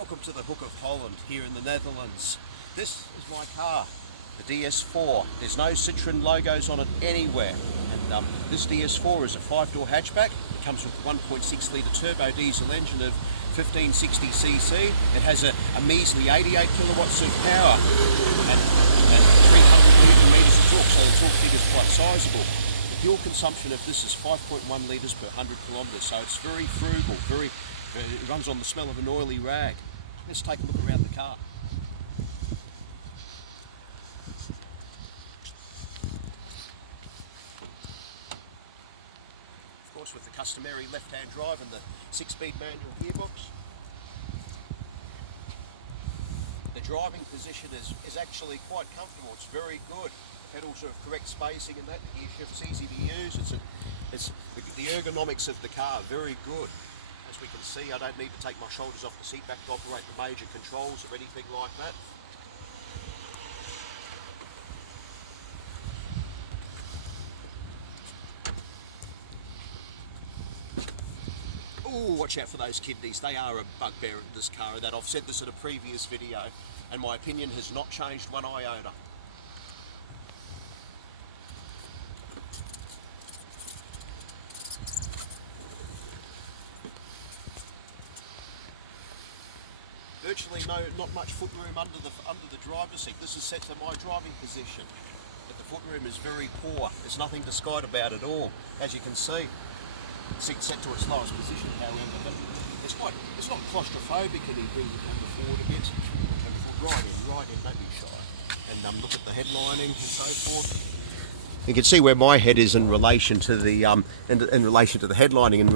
Welcome to the Hook of Holland here in the Netherlands. This is my car, the DS4. There's no Citroën logos on it anywhere. And this DS4 is a 5-door hatchback. It comes with a 1.6 litre turbo diesel engine of 1560cc. It has a measly 88 kilowatts of power and 300 newton meters of torque, so the torque figure is quite sizable. The fuel consumption of this is 5.1 litres per 100 kilometres, so it's very frugal, it runs on the smell of an oily rag. Let's take a look around the car. Of course, with the customary left-hand drive and the 6-speed manual gearbox. The driving position is actually quite comfortable. It's very good. The pedals are of correct spacing and that. The gear shift's easy to use. It's the ergonomics of the car very good. As we can see, I don't need to take my shoulders off the seat back to operate the major controls or anything like that. Oh, watch out for those kidneys. They are a bugbear in this car, and that I've said this in a previous video, and my opinion has not changed one iota. Virtually not much foot-room under the driver's seat. This is set to my driving position, but the foot-room is very poor. There's nothing to skite about at all, as you can see. The seat's set to its lowest position, however, but it's not claustrophobic anything on the forward a bit. Right in, don't be shy. And look at the headlining and so forth. You can see where my head is in relation to the in relation to the headlining, in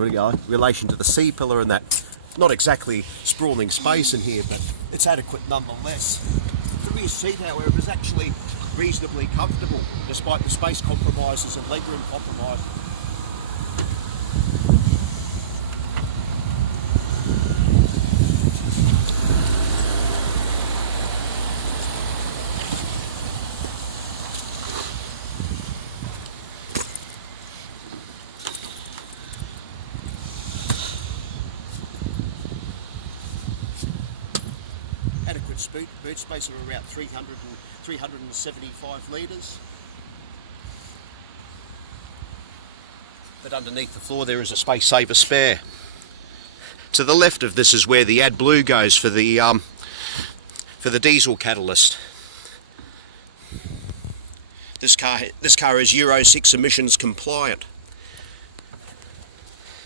relation to the C-pillar and that. Not exactly sprawling space in here, but it's adequate nonetheless. The rear seat, however, is actually reasonably comfortable, despite the space compromises and legroom compromises. Boot space of around 375 litres. But underneath the floor there is a space saver spare. To the left of this is where the AdBlue goes for the diesel catalyst. This car is Euro 6 emissions compliant.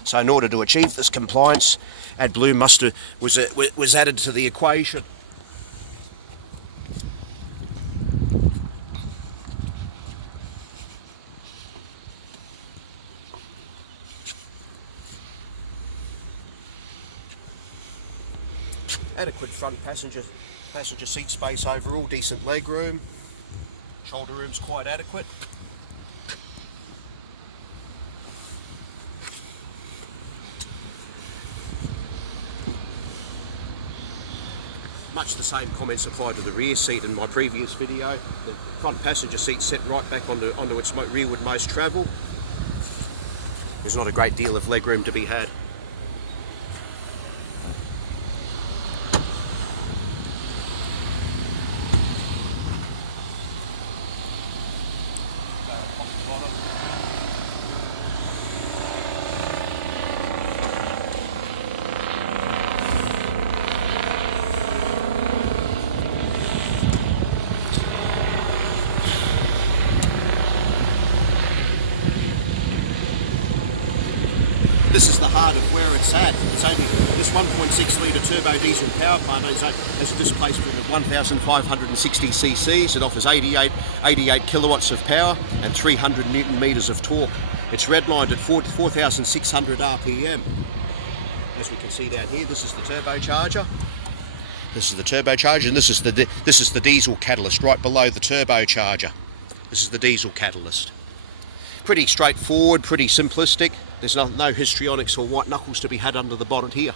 So in order to achieve this compliance, AdBlue was added to the equation. Adequate front passenger seat space overall, decent leg room, shoulder room's quite adequate. Much the same comments apply to the rear seat in my previous video. The front passenger seat set right back onto its rearward most travel. There's not a great deal of leg room to be had. This is the heart of where it's at. It's only this 1.6 litre turbo diesel power plant has a displacement of 1,560 cc's. It offers 88 kilowatts of power and 300 newton meters of torque. It's redlined at 4,600 RPM. As we can see down here, this is the turbocharger. This is the turbocharger, and this is the diesel catalyst right below the turbocharger. This is the diesel catalyst. Pretty straightforward, pretty simplistic. There's no histrionics or white knuckles to be had under the bonnet here.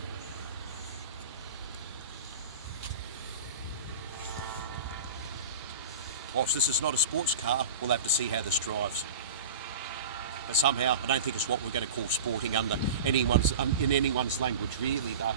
Whilst this is not a sports car, we'll have to see how this drives. But somehow, I don't think it's what we're going to call sporting in anyone's language really, though.